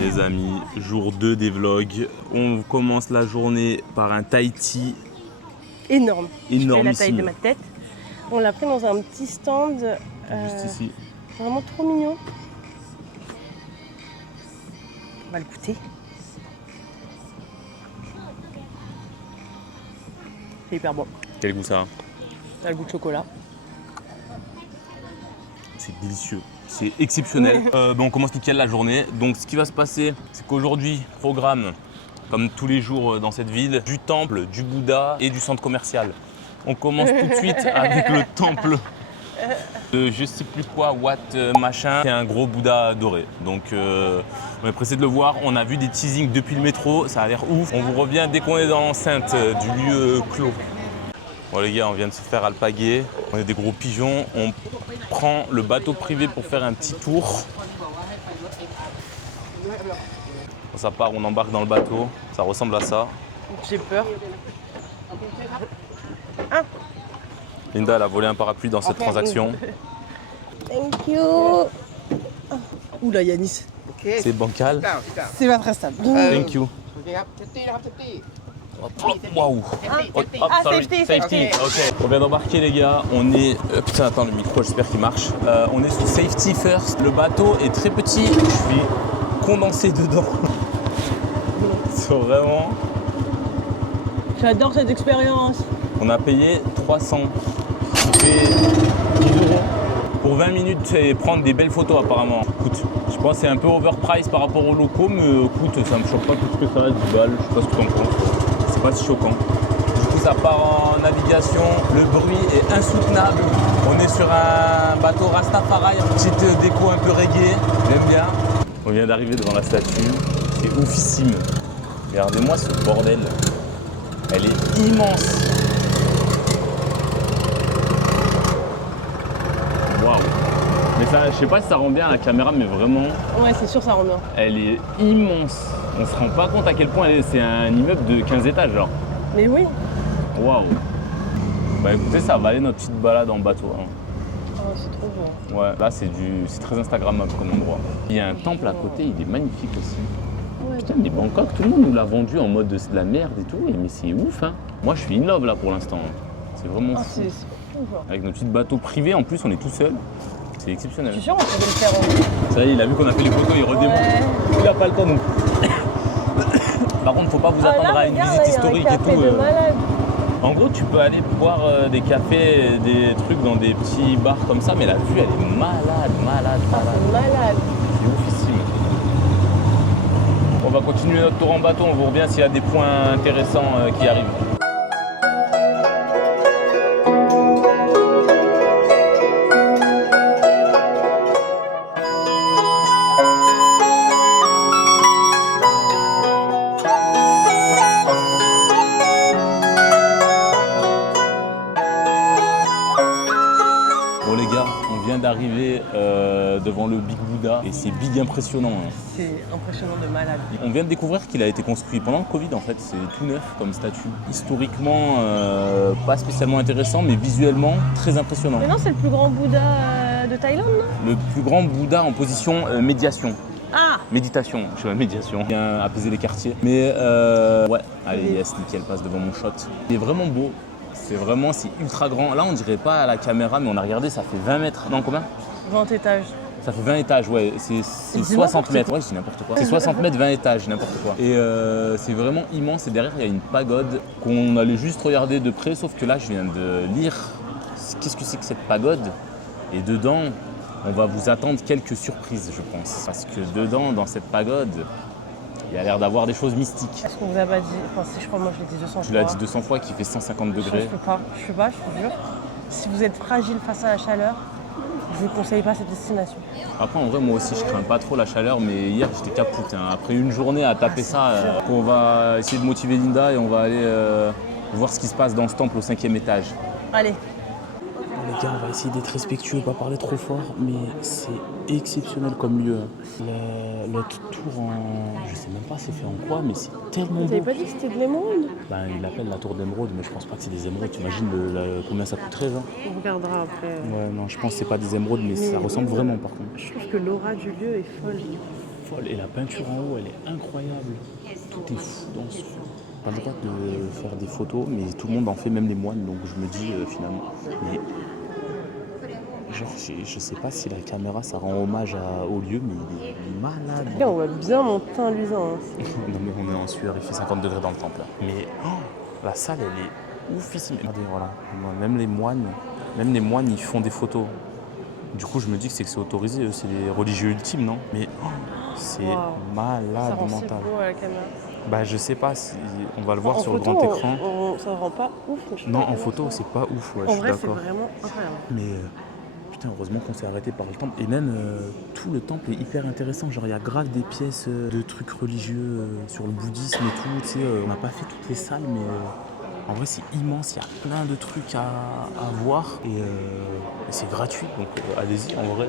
Les amis, jour 2 des vlogs. On commence la journée par un Tahiti. Énorme. Je fais la taille Énormissime. de ma tête. On l'a pris dans un petit stand. Juste ici. Vraiment trop mignon. On va le goûter. C'est hyper bon. Quel goût ça a? Ça a le goût de chocolat. C'est délicieux. C'est exceptionnel. On commence nickel la journée. Donc ce qui va se passer, c'est qu'aujourd'hui, programme, comme tous les jours dans cette ville, du temple, du Bouddha et du centre commercial. On commence tout de suite avec le temple de je sais plus quoi, Watt machin. C'est un gros Bouddha doré. Donc on est pressé de le voir. On a vu des teasings depuis le métro, ça a l'air ouf. On vous revient dès qu'on est dans l'enceinte du lieu clos. Bon les gars, on vient de se faire alpaguer. On est des gros pigeons. On prend le bateau privé pour faire un petit tour. Quand ça part, on embarque dans le bateau. Ça ressemble à ça. J'ai peur. Linda, elle a volé un parapluie dans cette transaction. Thank you. Oula Yanis, C'est bancal. c'est pas très stable. Thank you. Waouh. Safety. Ok. On vient d'embarquer les gars. On est. Putain, attends, le micro, j'espère qu'il marche. On est sous safety first. Le bateau est très petit. Je suis condensé dedans. C'est vraiment. J'adore cette expérience. On a payé 300. Ça fait 10 € pour 20 minutes et prendre des belles photos apparemment. Écoute, je pense que c'est un peu overpriced par rapport aux locaux, mais écoute, ça me choque pas plus que ça, 10 balles, je sais pas ce que tu en penses. C'est pas si choquant. Du coup, ça part en navigation, le bruit est insoutenable. On est sur un bateau Rastafari, petite déco un peu reggae, j'aime bien. On vient d'arriver devant la statue, c'est oufissime. Regardez-moi ce bordel, elle est immense. Waouh! Mais ça, je sais pas si ça rend bien à la caméra, mais vraiment, Ouais, c'est sûr, ça rend bien. elle est immense. On se rend pas compte à quel point c'est un immeuble de 15 étages, genre. Mais oui. Waouh! Bah écoutez, ça va aller notre petite balade en bateau. Hein. Oh, c'est trop beau. Ouais, là c'est très instagrammable comme endroit. Il y a un temple à côté, il est magnifique aussi. Ouais. Putain, mais Bangkok, tout le monde nous l'a vendu en mode c'est de la merde et tout, mais c'est ouf, hein. Moi je suis in love là pour l'instant. C'est vraiment Oh, fou. c'est fou, genre. Avec notre petit bateau privé, en plus on est tout seul. C'est Je exceptionnel. suis sûre, on pourrait le faire en... Ça y est, il a vu qu'on a fait les photos, il redémonte. Ouais. Il a pas le temps, nous. Par contre, faut pas vous attendre là, à une regarde, visite là, il y a historique un et café tout. de malade. En gros, tu peux aller boire des cafés, des trucs dans des petits bars comme ça, mais la vue, elle est malade. C'est malade. C'est oufissime. On va continuer notre tour en bateau, on vous revient s'il y a des points intéressants qui arrivent. Bon les gars, on vient d'arriver devant le Big Buddha et c'est big impressionnant. Hein. C'est impressionnant de malade. On vient de découvrir qu'il a été construit pendant le Covid en fait, c'est tout neuf comme statue. Historiquement, pas spécialement intéressant, mais visuellement très impressionnant. Mais non, c'est le plus grand Bouddha de Thaïlande, non? Le plus grand Bouddha en position médiation. Ah! Méditation, je sais pas, médiation. Bien apaiser les quartiers. Mais ouais, allez, yes, nickel, passe devant mon shot. Il est vraiment beau. C'est ultra grand. Là, on dirait pas à la caméra, mais on a regardé, ça fait 20 mètres. Non, combien? 20 étages. Ça fait 20 étages, ouais. C'est 60 mètres. Ouais, je dis n'importe quoi. C'est 60 mètres, 20 étages, n'importe quoi. Et c'est vraiment immense. Et derrière, il y a une pagode qu'on allait juste regarder de près. Sauf que là, je viens de lire qu'est-ce que c'est que cette pagode. Et dedans, on va vous attendre quelques surprises, je pense. Parce que dedans, dans cette pagode, il y a l'air d'avoir des choses mystiques. Est-ce qu'on vous a pas dit? Enfin, si, je crois, moi, je l'ai dit 200 fois. Tu l'as dit 200 fois qu'il fait 150 degrés. Je peux pas, je te jure. Si vous êtes fragile face à la chaleur, je vous conseille pas cette destination. Après, en vrai, moi aussi, je crains pas trop la chaleur, mais hier, j'étais capoute. Hein. Après une journée à taper ça, on va essayer de motiver Linda et on va aller voir ce qui se passe dans ce temple au 5e étage. Allez. Les gars, on va essayer d'être respectueux, pas parler trop fort, mais c'est exceptionnel comme lieu. L'autre tour en... Je sais même pas c'est fait en quoi, mais c'est tellement Vous beau. avez pas dit que c'était de l'émeraude? Ben, il l'appelle la tour d'émeraude, mais je pense pas que c'est des émeraudes. T'imagines combien ça coûterait, genre? On regardera après. Ouais, non, je pense que c'est pas des émeraudes, mais ça ressemble vraiment par contre. Je trouve que l'aura du lieu est folle. folle. Et la peinture en haut, elle est incroyable. Tout est fou dans ce film. Pas le droit de faire des photos, mais tout le monde en fait, même les moines. Donc je me dis finalement. Mais genre, je sais pas si la caméra ça rend hommage au lieu, mais il est malade. Là, on voit bien mon teint luisant. Hein. Non mais on est en sueur, il fait 50 degrés dans le temple. Mais la salle, elle est oufissime. Regardez, voilà. Même les moines, ils font des photos. Du coup, je me dis que c'est autorisé, c'est les religieux ultimes, non? Mais c'est malade Ça rend mental. si beau à la caméra. Bah, je sais pas, si on va le voir sur photo, le grand écran. Ça rend pas ouf. Non, en photo, c'est pas ouf, ouais, je suis vrai, c'est d'accord. vraiment incroyable. Mais putain, heureusement qu'on s'est arrêté par le temple. Et même tout le temple est hyper intéressant. Genre, il y a grave des pièces de trucs religieux sur le bouddhisme et tout. Tu sais, on n'a pas fait toutes les salles, mais en vrai, c'est immense. Il y a plein de trucs à voir. Et c'est gratuit. Donc, allez-y. En vrai,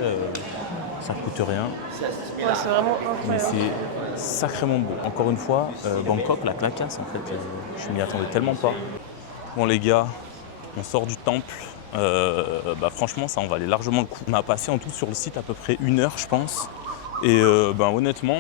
ça coûte rien. Ouais, c'est vraiment Mais incroyable. c'est sacrément beau. Encore une fois, Bangkok, la claquasse, en fait. Je m'y attendais tellement pas. Bon, les gars, on sort du temple. Franchement, ça en valait largement le coup. On a passé en tout sur le site à peu près 1 heure, je pense. Et honnêtement,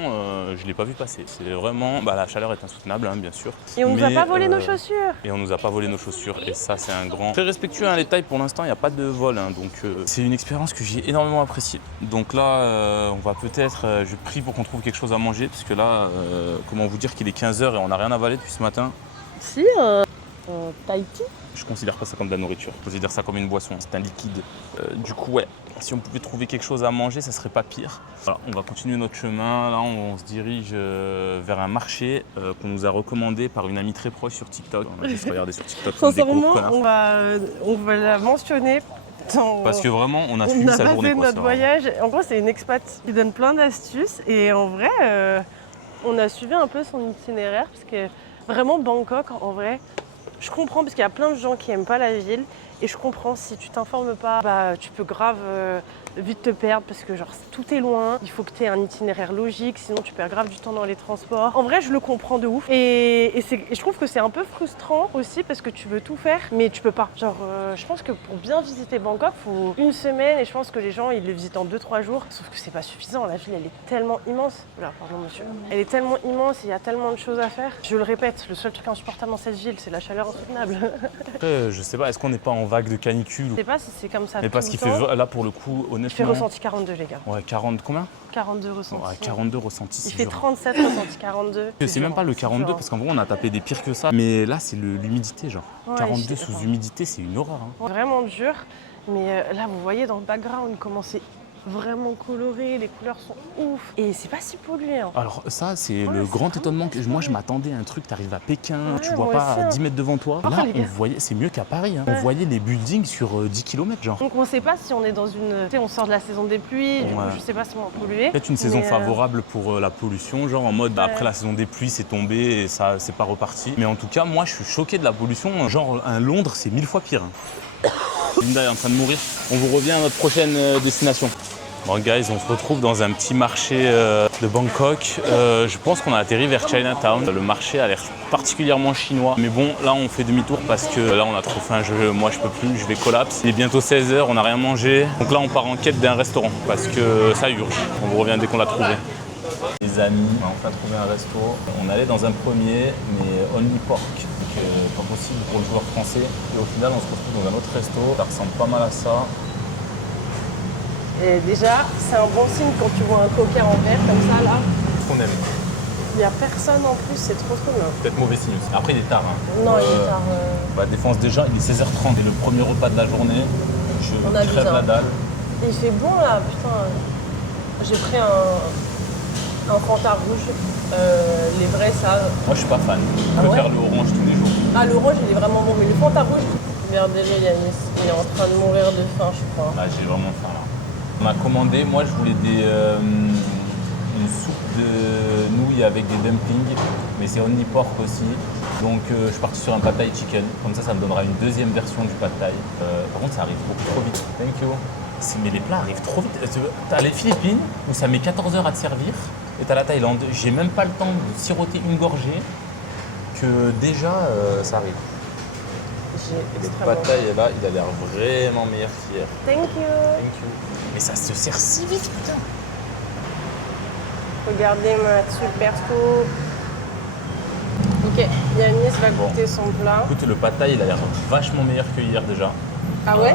je ne l'ai pas vu passer. C'est vraiment. La chaleur est insoutenable, hein, bien sûr. Et on nous a pas volé nos chaussures. Et on nous a pas volé nos chaussures. Et ça, c'est un grand. Très respectueux, hein, les tailles, pour l'instant, il n'y a pas de vol. Hein, donc, c'est une expérience que j'ai énormément appréciée. Donc là, on va peut-être. Je prie pour qu'on trouve quelque chose à manger. Parce que là, comment vous dire qu'il est 15h et on n'a rien avalé depuis ce matin. Si, Tahiti. Je considère pas ça comme de la nourriture, je considère ça comme une boisson, c'est un liquide. Du coup, ouais, si on pouvait trouver quelque chose à manger, ça serait pas pire. Voilà, on va continuer notre chemin. Là, on se dirige vers un marché qu'on nous a recommandé par une amie très proche sur TikTok. On a juste regardé sur TikTok comme des gros Sincèrement, connards. on va la mentionner. Parce que vraiment, on a On suivi a sa pas journée. fait Quoi, notre voyage. En gros, c'est une expat qui donne plein d'astuces. Et en vrai, on a suivi un peu son itinéraire. Parce que vraiment, Bangkok, en vrai, je comprends. Parce qu'il y a plein de gens qui n'aiment pas la ville. Et je comprends, si tu t'informes pas, tu peux grave vite te perdre. Parce que genre, tout est loin. Il faut que tu aies un itinéraire logique. Sinon, tu perds grave du temps dans les transports. En vrai, je le comprends de ouf. Et je trouve que c'est un peu frustrant aussi. Parce que tu veux tout faire, mais tu peux pas. Genre, je pense que pour bien visiter Bangkok, il faut 1 semaine. Et je pense que les gens, ils le visitent en 2-3 jours. Sauf que c'est pas suffisant. La ville, elle est tellement immense. Oula, pardon, monsieur. Elle est tellement immense. Il y a tellement de choses à faire. Je le répète, le seul truc insupportable dans cette ville, c'est la chaleur insoutenable. Après, je sais pas, est-ce qu'on n'est pas en vague de canicule? Je sais pas si c'est comme ça. Mais parce qu'il fait là pour le coup, Il honnêtement. fait ressenti 42, les gars. Ouais, 40 combien? 42 ressentis. Ouais, 42 ressentis. Il c'est fait dur. 37 ressentis 42. C'est même pas le 42 parce qu'en vrai on a tapé des pires que ça. Mais là c'est l'humidité genre. Ouais, 42 sous humidité c'est une horreur. Hein. Vraiment dur. Mais là vous voyez dans le background comment c'est vraiment coloré, les couleurs sont ouf. Et c'est pas si pollué. Hein. Alors ça c'est le c'est grand vraiment étonnement que moi je pollué. m'attendais à un truc, t'arrives à Pékin, Ouais, tu vois moi pas aussi, à hein. 10 mètres devant toi. Oh, Là les on gars. voyait, c'est mieux qu'à Paris. Hein. Ouais. On voyait les buildings sur 10 km genre. Donc on sait pas si on est dans une... Tu sais, on sort de la saison des pluies, du coup je sais pas si on va polluer. Peut-être une saison mais, favorable pour la pollution, genre en mode après la saison des pluies c'est tombé et ça c'est pas reparti. Mais en tout cas moi je suis choqué de la pollution, genre un Londres c'est 1000 fois pire. Linda est en train de mourir. On vous revient à notre prochaine destination. Bon guys, on se retrouve dans un petit marché de Bangkok. Je pense qu'on a atterri vers Chinatown. Le marché a l'air particulièrement chinois. Mais bon, là on fait demi-tour parce que là on a trop faim. Moi je peux plus, je vais collapse. Il est bientôt 16h, on n'a rien mangé. Donc là on part en quête d'un restaurant parce que ça urge. On vous revient dès qu'on l'a trouvé. Les amis, on a enfin trouvé un resto. On allait dans un premier, mais only pork. Donc pas possible pour le joueur français. Et au final on se retrouve dans un autre resto. Ça ressemble pas mal à ça. Et déjà, c'est un bon signe quand tu vois un coca en verre comme ça là. Ce qu'on aime. Il n'y a personne en plus, c'est trop bien. Peut-être mauvais signe aussi. Après, il est tard. Hein. Non, il est tard. Défense déjà, il est 16h30 et le premier repas de la journée. On Je abuse, crève la hein. dalle. Il fait bon là, putain. J'ai pris un Fanta rouge. Les vrais, ça. Moi, je suis pas fan. Je Ah préfère ouais le orange tous les jours. Ah, le rouge, il est vraiment bon, mais le Fanta rouge. Regardez-le, Yanis, il est en train de mourir de faim, je crois. Là, j'ai vraiment faim là. On m'a commandé, moi, je voulais une soupe de nouilles avec des dumplings, mais c'est only pork aussi. Donc, je suis parti sur un pad thai chicken. Comme ça me donnera une deuxième version du pad thai. Par contre, ça arrive beaucoup trop vite. Thank you. Mais les plats arrivent trop vite. T'as les Philippines où ça met 14 heures à te servir, et t'as la Thaïlande. J'ai même pas le temps de siroter une gorgée que déjà ça arrive. Le pad thai là, il a l'air vraiment meilleur qu'hier. Thank you. Thank you. Mais ça se sert si vite, putain. Regardez ma truc perso. Ok, Yanis va goûter son plat. Écoute, le pad thai, il a l'air vachement meilleur que hier déjà. Ah ouais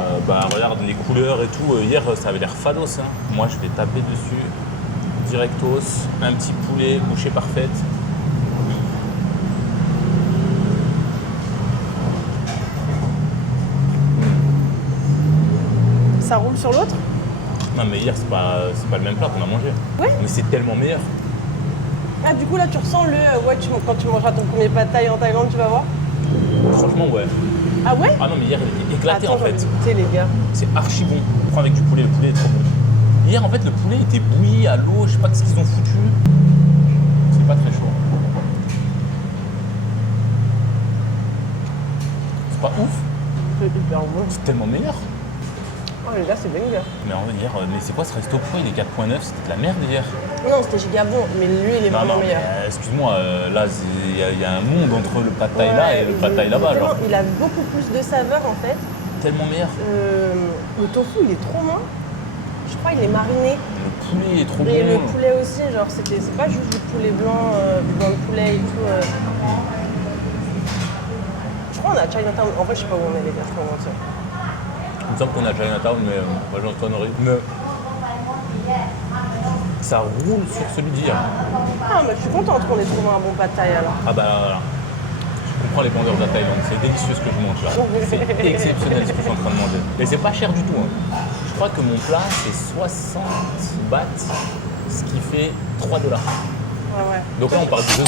Regarde les couleurs et tout. Hier, ça avait l'air fados. Hein. Moi, je vais taper dessus. Directos, un petit poulet, bouchée parfaite. Ça roule sur l'autre? Non, mais hier, c'est pas le même plat qu'on a mangé. Ouais. Mais c'est tellement meilleur. Ah, du coup, là, tu ressens quand tu mangeras ton premier pad thai en Thaïlande, tu vas voir? Franchement, ouais. Ah ouais? Ah non, mais hier, il était éclaté Attends, en fait. goûter, les gars. C'est archi bon. On prend avec du poulet, le poulet est trop bon. Hier, en fait, le poulet était bouilli à l'eau, je sais pas ce qu'ils ont foutu. C'est pas très chaud. C'est pas ouf, C'est hyper bon. c'est tellement meilleur. Oh, les gars, c'est banger. Mais en vrai, hier, mais c'est quoi ce resto pro? Il est 4.9, c'était de la merde hier. Non, c'était giga bon, mais lui, il est vraiment mais, meilleur. excuse-moi, là, il y a un monde entre le pad thai là et le pad thai là-bas. Genre. Il a beaucoup plus de saveur en fait. Tellement meilleur. Le tofu, il est trop bon. Je crois qu'il est mariné. Le poulet est trop Et bon. le poulet aussi, genre, c'est pas juste du poulet blanc, du blanc de poulet et tout. Je crois qu'on a Chinatown. En fait, je sais pas où on est, les gars, je peux vous mentir. Il me semble qu'on a Chinatown, mais moi j'en connerie. Mais ça roule sur celui d'hier. Ah, mais je suis contente qu'on ait trouvé un bon pad thai alors. Ah bah voilà. Je comprends les vendeurs de la Thaïlande, c'est délicieux ce que je mange là. C'est exceptionnel ce que je suis en train de manger. Et c'est pas cher du tout. Hein. Je crois que mon plat c'est 60 bahts, ce qui fait 3 $. Ouais. Donc là on parle de 2,50 €.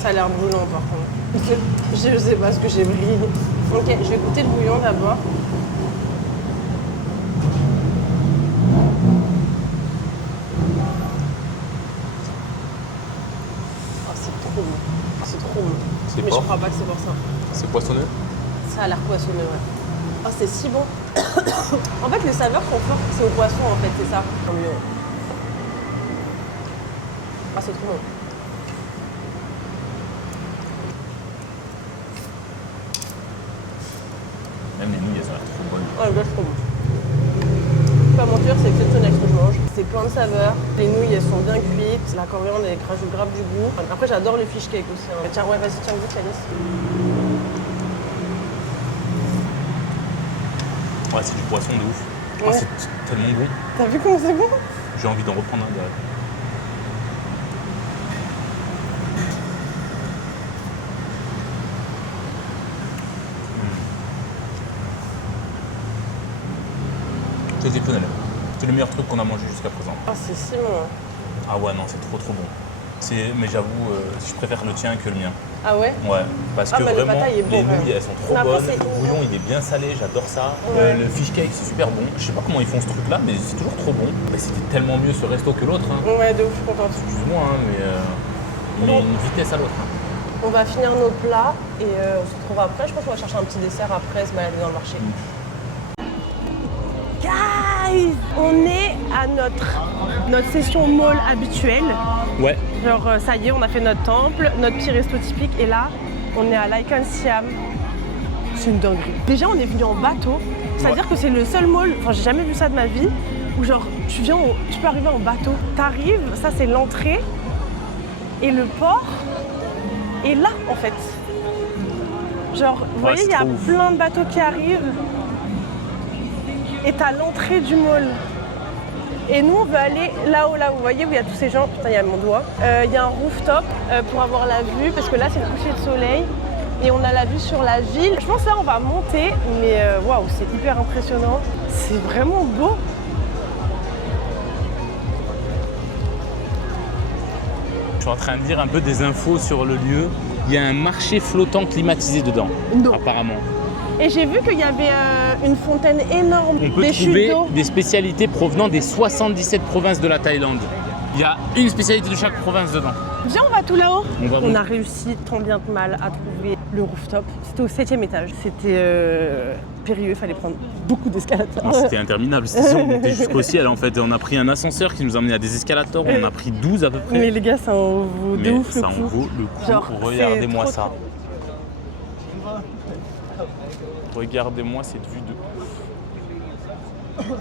Ça a l'air brûlant par contre. Je sais pas ce que j'ai brillé. Ok, je vais goûter le bouillon d'abord. Oh, c'est trop bon. C'est trop bon. C'est Mais pas je crois pas que c'est pour ça. C'est poissonneux. Ça a l'air poissonneux, ouais. Oh, c'est si bon. En fait, les saveurs sont fortes. C'est au poisson, en fait, c'est ça. Tant mieux. Ah, c'est trop bon. Même les nouilles elles ont l'air trop bonnes. Oh, le gars, c'est trop bon. Pas mentir, c'est exceptionnel ce que je mange. C'est plein de saveurs. Les nouilles, elles sont bien cuites. La coriandre, elle rajoute grave du goût. Après, j'adore le fish cake aussi. Hein. Tiens, ouais, vas-y, tiens, goûte, Alice. Ouais, c'est du poisson de ouf. Ouais. Ah, c'est tellement bon. T'as vu comment c'est bon? J'ai envie d'en reprendre un direct. C'est exceptionnel. C'est le meilleur truc qu'on a mangé jusqu'à présent. Ah, c'est si bon. Ah ouais, non, c'est trop bon. Mais j'avoue, je préfère le tien que le mien. Ah ouais? Ouais, parce Ah, que mais le vraiment, pad thai est bon, les quand même. nouilles, elles sont trop Mais après, bonnes. c'est- Le bouillon, il est bien salé, j'adore ça. Ouais. Le fish cake, c'est super bon. Je sais pas comment ils font ce truc-là, mais c'est toujours trop bon. Mais c'était tellement mieux ce resto que l'autre. Hein. Ouais, de ouf, je suis contente. Excuse-moi, hein, mais il met une vitesse à l'autre. Hein. On va finir nos plats et on se retrouve après. Je pense qu'on va chercher un petit dessert après, se balader dans le marché. Guys, on est à notre session mall habituelle. Ouais. Genre, ça y est, on a fait notre temple, notre petit resto typique. Et là, on est à l'Icon Siam. C'est une dinguerie. Déjà, on est venu en bateau. C'est-à-dire que c'est le seul mall, enfin, j'ai jamais vu ça de ma vie, où genre, tu peux arriver en bateau. T'arrives, ça c'est l'entrée. Et le port est là, en fait. Genre, vous voyez, c'est il y a trop ouf. plein de bateaux qui arrivent. Et t'as l'entrée du mall. Et nous, on veut aller là-haut, là, vous voyez, où il y a tous ces gens. Putain, il y a mon doigt. Il y a un rooftop pour avoir la vue, parce que là, c'est le coucher de soleil. Et on a la vue sur la ville. Je pense que là, on va monter, mais waouh, c'est hyper impressionnant. C'est vraiment beau. Je suis en train de dire un peu des infos sur le lieu. Il y a un marché flottant climatisé dedans, Non. apparemment. Et j'ai vu qu'il y avait une fontaine énorme, On peut des trouver chutes d'eau. des spécialités provenant des 77 provinces de la Thaïlande. Il y a une spécialité de chaque province dedans. Viens, on va tout là-haut. On va On monter. a réussi tant bien que mal à trouver le rooftop. C'était au 7e étage. C'était périlleux, il fallait prendre beaucoup d'escalators. C'était interminable, c'était sûr, on montait jusqu'au ciel en fait. On a pris un ascenseur qui nous a emmené à des escalators, on en a pris 12 à peu près. Mais les gars, ça en vaut de Mais ouf le ça en coup. vaut le coup. Genre, Regardez-moi c'est ça. trop, Regardez-moi cette vue de ouf.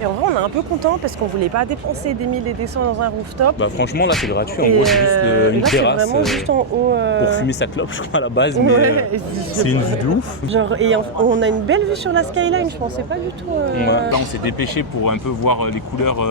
Et en vrai, on est un peu content parce qu'on voulait pas dépenser des 1000 et des cents dans un rooftop. Bah franchement là c'est gratuit, en Et, gros c'est juste une là, terrasse c'est vraiment juste en haut. pour fumer sa clope je crois à la base, mais Ouais, c'est une vue de ouf. Genre, et on a une belle vue sur la skyline, je pensais pas du tout. Ouais. Là on s'est dépêché pour un peu voir les couleurs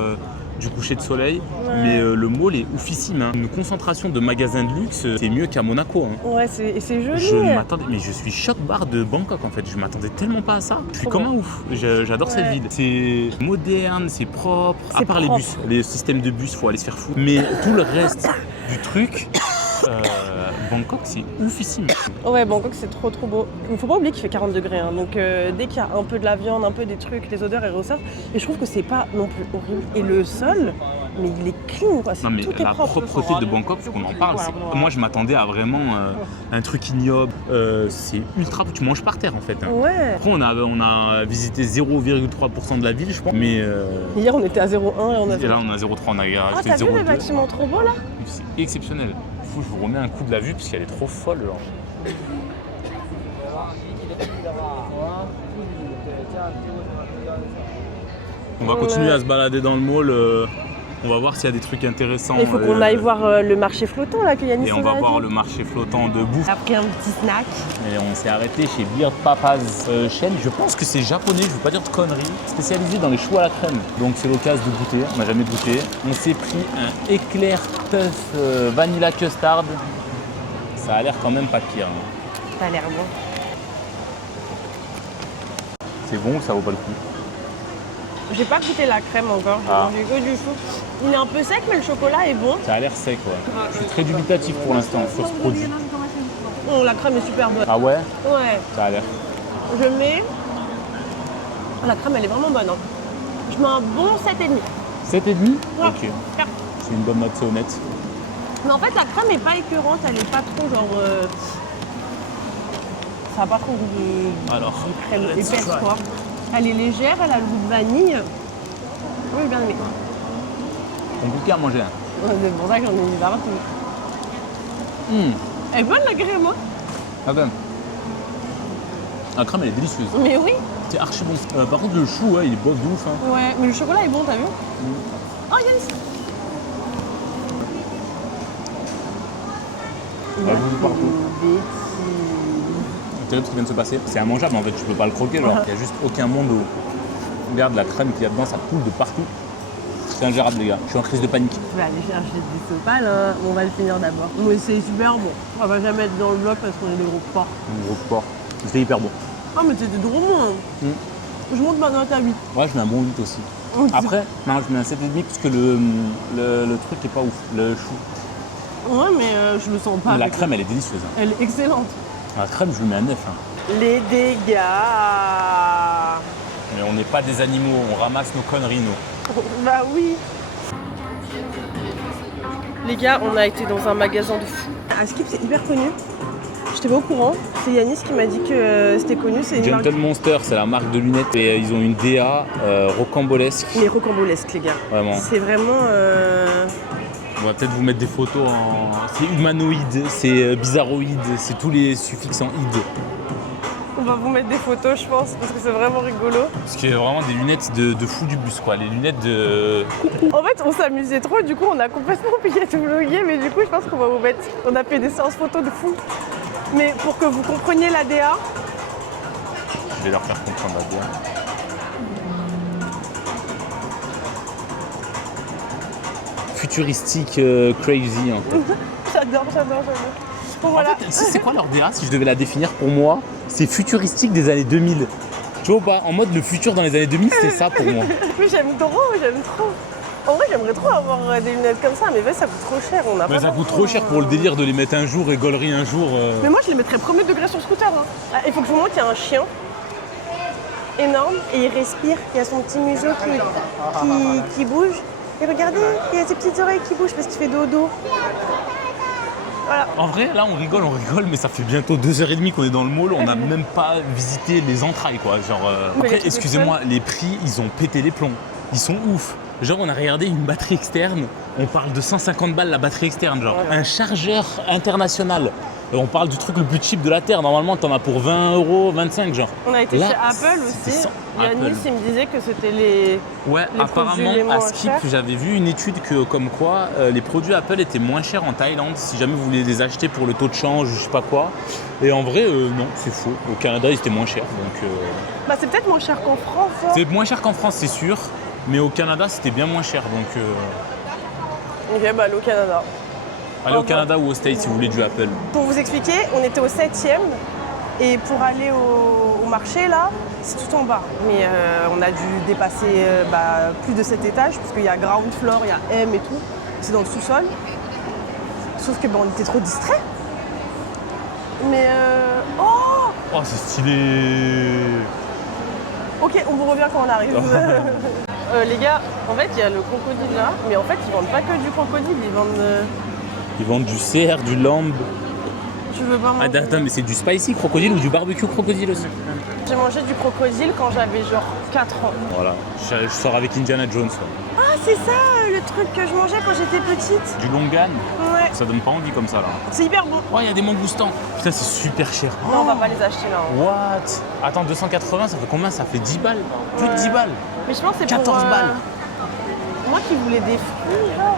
du coucher de soleil, mais le mall est oufissime. Hein. Une concentration de magasins de luxe, c'est mieux qu'à Monaco. Hein. Ouais, et c'est joli. Je m'attendais, mais je suis choc-barre de Bangkok en fait. Je m'attendais tellement pas à ça. Je suis comme un ouf. J'adore cette ville. C'est moderne, c'est propre. À part les bus, les systèmes de bus, faut aller se faire foutre. Mais tout le reste du truc. Bangkok c'est oufissime. Ouais, Bangkok c'est trop beau. Il faut pas oublier qu'il fait 40 degrés. Hein. Donc dès qu'il y a un peu de la viande, un peu des trucs, les odeurs elles ressortent. Et je trouve que c'est pas non plus horrible. Et le sol, mais il est clean quoi. Non mais tout la est propre. propreté de Bangkok, faut qu'on en parle. Moi je m'attendais à vraiment un truc ignoble. C'est ultra. Tu manges par terre en fait. Hein. Ouais. Après on a visité 0,3% de la ville je pense. Mais hier on était à 0,1 et on a. Et là on a 0,3, on a Ah fait t'as vu 0,2. les bâtiments trop beaux là? C'est exceptionnel. Je vous remets un coup de la vue parce qu'elle est trop folle. Genre. On va continuer à se balader dans le mall. On va voir s'il y a des trucs intéressants. Il faut qu'on aille voir le marché flottant là que Yannis Et on va voir le marché flottant de bouffe. Après un petit snack. Et on s'est arrêté chez Beard Papa's chaîne. Je pense que c'est japonais, je ne veux pas dire de conneries. Spécialisé dans les choux à la crème. Donc c'est l'occasion de goûter. On n'a jamais goûté. On s'est pris un éclair puff vanilla custard. Ça a l'air quand même pas pire. Hein. Ça a l'air bon. C'est bon ou ça vaut pas le coup? J'ai pas goûté la crème encore, j'ai mangé que du chou. Il est un peu sec mais le chocolat est bon. Ça a l'air sec, ouais. Je suis très dubitatif pour l'instant sur ce produit. Oh, la crème est super bonne. Ah ouais? Ouais. Ça a l'air. Je mets... La crème elle est vraiment bonne. Hein. Je mets un bon 7,5. 7,5? Ouais. Ok. C'est une bonne note, c'est honnête. Mais en fait la crème est pas écœurante, elle est pas trop genre... Ça a pas trop goût de crème épaisse quoi. Elle est légère, elle a le goût de vanille. Oui, bien aimé. Compliqué à manger. Hein. Ouais, c'est pour ça que j'en ai mis partout. Elle est bonne la crème, hein? Ah ben. La crème elle est délicieuse. Mais oui. C'est archi bon. Par contre le chou, ouais, il est bof de ouf. Hein. Ouais, mais le chocolat est bon, t'as vu? Oh, Yannis! Elle bouge partout. C'est terrible ce qui vient de se passer. C'est immangeable en fait, tu peux pas le croquer. Genre, il n'y a juste aucun monde où. Regarde la crème qu'il y a dedans, ça coule de partout. C'est ingérable les gars, je suis en crise de panique. Je vais aller chercher du sopal, hein. On va le finir d'abord. Mais c'est super bon. On va jamais être dans le vlog parce qu'on est des gros porcs. Un gros porc. C'était hyper bon. Ah mais c'était trop bon. Hein. Je monte ma note à 8. Ouais, je mets un bon 8 aussi. Après, non, je mets un 7,5 parce que le truc est pas ouf, le chou. Ouais mais je le sens pas. Mais la crème elle est délicieuse. Hein. Elle est excellente. La crème je lui mets un 9. Hein. Les dégâts. Mais on n'est pas des animaux, on ramasse nos conneries nous. Bah oui. Les gars, on a été dans un magasin de fou. À Skip, c'est hyper connu. J'étais pas au courant. C'est Yannis qui m'a dit que c'était connu. C'est une Gentle marque... Monster, c'est la marque de lunettes et ils ont une DA rocambolesque. Mais rocambolesque, les gars. Vraiment. C'est vraiment... On va peut-être vous mettre des photos en... C'est humanoïde, c'est bizarroïde, c'est tous les suffixes en id. On va vous mettre des photos, je pense, parce que c'est vraiment rigolo. Parce qu'il y a vraiment des lunettes de fou du bus, quoi. Les lunettes de... En fait, on s'amusait trop, du coup, on a complètement oublié de vlogger, mais du coup, je pense qu'on va vous mettre... On a fait des séances photos de fou. Mais pour que vous compreniez la DA... Je vais leur faire comprendre la DA. Futuristique, crazy, en fait. J'adore. Bon, voilà. En fait, c'est quoi leur DA, si je devais la définir pour moi? C'est futuristique des années 2000. Tu vois pas? En mode le futur dans les années 2000, c'est ça pour moi. Oui, j'aime trop. En vrai, j'aimerais trop avoir des lunettes comme ça, mais ça coûte trop cher. On a Mais pas ça coûte d'argent. trop cher pour le délire de les mettre un jour et gaulerie un jour. Mais moi, je les mettrais premier degré sur scooter. Hein. Ah, il faut que je vous montre qu'il y a un chien énorme et il respire. Il y a son petit museau qui bouge. Et regardez, il y a ses petites oreilles qui bougent parce qu'il fait dodo. Voilà. En vrai, là, on rigole, mais ça fait bientôt 2h30 qu'on est dans le mall. On n'a même pas visité les entrailles, quoi. Genre, Après, excusez-moi, les prix, ils ont pété les plombs. Ils sont ouf. Genre, on a regardé une batterie externe. On parle de 150 balles la batterie externe. Genre, un chargeur international On parle du truc le plus cheap de la Terre. Normalement, t'en as pour 20 €, 25 genre. On a été Là, chez Apple c'était aussi. sans Yanis, Apple. il me disait que c'était les. Ouais, Les apparemment, produits les à moins Skip, chers. j'avais vu une étude comme quoi les produits Apple étaient moins chers en Thaïlande si jamais vous voulez les acheter pour le taux de change, je sais pas quoi. Et en vrai, non, c'est faux. Au Canada, ils étaient moins chers. Donc, Bah, c'est peut-être moins cher qu'en France. Hein. c'est moins cher qu'en France, c'est sûr. Mais au Canada, c'était bien moins cher. Donc, Ok, bah, allez au Canada. allez au Canada ou au States si vous voulez du Apple. Pour vous expliquer, on était au 7e et pour aller au marché là, c'est tout en bas. Mais on a dû dépasser plus de 7 étages parce qu'il y a ground floor, il y a M et tout. C'est dans le sous-sol. Sauf que on était trop distraits. Mais oh, Oh, c'est stylé. ok, on vous revient quand on arrive. Les gars, en fait, il y a le crocodile là, mais en fait, ils vendent pas que du crocodile, ils vendent. Ils vendent du cerf, du lambe. Tu veux pas manger? Attends, mais c'est du spicy crocodile ou du barbecue crocodile aussi? J'ai mangé du crocodile quand j'avais genre 4 ans. Voilà, je sors avec Indiana Jones. Ouais. Ah, c'est ça le truc que je mangeais quand j'étais petite. Du longan, Ouais. ça donne pas envie comme ça là. C'est hyper bon. Ouais, il y a des mangoustans. Putain, c'est super cher. Non, on va pas les acheter là. Hein. What? Attends, 280, ça fait combien? Ça fait 10 balles. Plus de 10 balles. Mais je pense que c'est 14 pour, balles. Moi qui voulais des fruits, genre.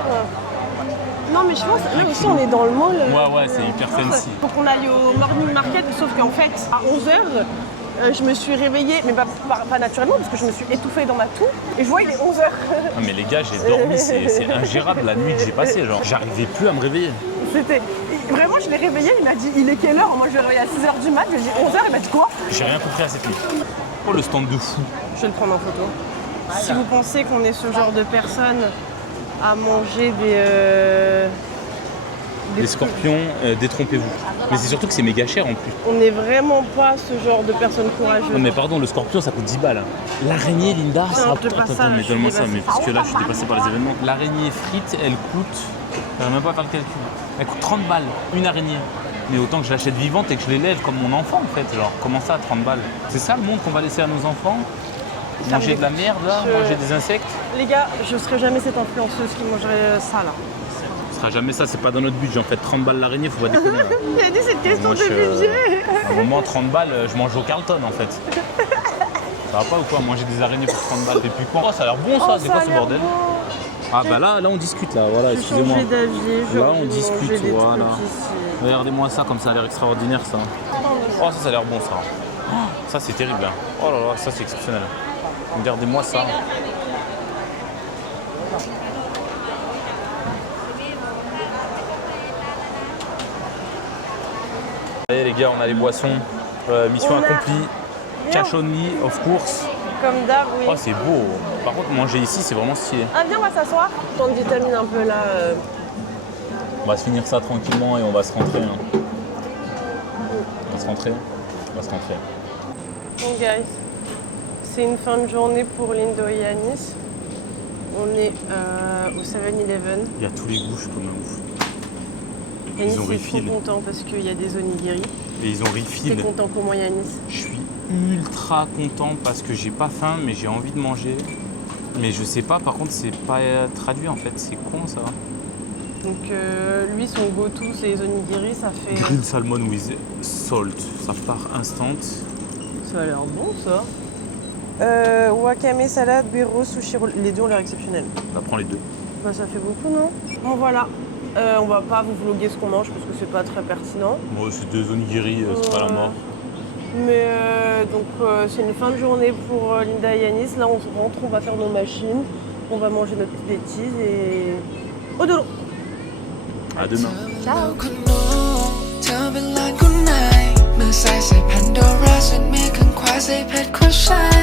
Non, mais je pense, là aussi, on est dans le mall. Ouais, c'est hyper fancy. Faut qu'on aille au morning market, sauf qu'en fait, à 11h, je me suis réveillée, mais pas naturellement, parce que je me suis étouffée dans ma toux, et je vois, il est 11h. Ah, mais les gars, j'ai dormi, c'est ingérable la nuit que j'ai passée. Genre, j'arrivais plus à me réveiller. C'était. Vraiment, je l'ai réveillé, il m'a dit, il est quelle heure? Moi, je l'ai réveillé à 6h du mat, je lui ai dit 11h, il m'a dit quoi? J'ai rien compris à cette nuit. Oh, le stand de fou. Je vais le prendre en photo. Si vous pensez qu'on est ce genre de personne à manger Les scorpions, détrompez-vous. Mais c'est surtout que c'est méga cher en plus. On n'est vraiment pas ce genre de personne courageuse. Non mais pardon, le scorpion ça coûte 10 balles. L'araignée, Linda, Non, ça... te passe ça, mais je suis donne-moi ça, dépassée. mais parce que là je suis dépassé par les événements. L'araignée frite, elle coûte, je vais même pas faire le calcul, elle coûte 30 balles, une araignée. Mais autant que je l'achète vivante et que je l'élève comme mon enfant en fait, genre comment ça à 30 balles? C'est ça le monde qu'on va laisser à nos enfants? Manger de la merde là, manger des insectes? Les gars, je serai jamais cette influenceuse qui mangerait ça là. Ce sera jamais ça, c'est pas dans notre budget en fait. 30 balles l'araignée, faut pas déconner là. Il a dit c'est une question Moi, de budget. À un moment, 30 balles, je mange au Carlton en fait. Ça va pas ou quoi? Manger des araignées pour 30 balles, t'es plus con. Oh, ça a l'air bon ça, c'est quoi ce bordel? Ah bah là on discute là, voilà, J'ai excusez-moi. changé d'avis. Là on discute, voilà. Regardez-moi ça, comme ça a l'air extraordinaire ça. Oh ça a l'air bon ça. Oh, ça c'est terrible. Hein. Oh là là, ça c'est exceptionnel. Regardez-moi ça. Allez les gars, on a les boissons. Mission accomplie. Cash only, of course. Comme d'hab, oui. Oh c'est beau. Par contre manger ici c'est vraiment stylé. Ah viens, on va s'asseoir. On vitamine un peu là. On va se finir ça tranquillement et on va se rentrer. Hein. On va se rentrer. Bon guys, c'est une fin de journée pour Lindo et Yanis. On est au 7-Eleven. Il y a tous les goûts, je suis comme un ouf. Yanis Ils ont est refill. trop content parce qu'il y a des onigiri. Et ils ont T'es refill. content pour moi Yanis? Je suis ultra content parce que j'ai pas faim mais j'ai envie de manger. Mais je sais pas, par contre c'est pas traduit en fait, c'est con ça. Donc lui son go-to c'est les onigiri, ça fait... Grilled salmon with salt, ça part instant. Ça a l'air bon ça. Wakame salade, bureau, sushi roll. Les deux ont l'air exceptionnels. On prend les deux. Bah, ça fait beaucoup non? Bon voilà. On va pas vous vlogger ce qu'on mange parce que c'est pas très pertinent. Bon c'est deux onigiri, c'est pas la mort. Mais c'est une fin de journée pour Linda et Yanis. Là on se rentre, on va faire nos machines, on va manger notre petite bêtise et... Au dodo. À demain. Ciao. เธอเป็นหลานคนไหนเมื่อใส่พันโดราฉันมีข้างขวาใส่เพชรของฉัน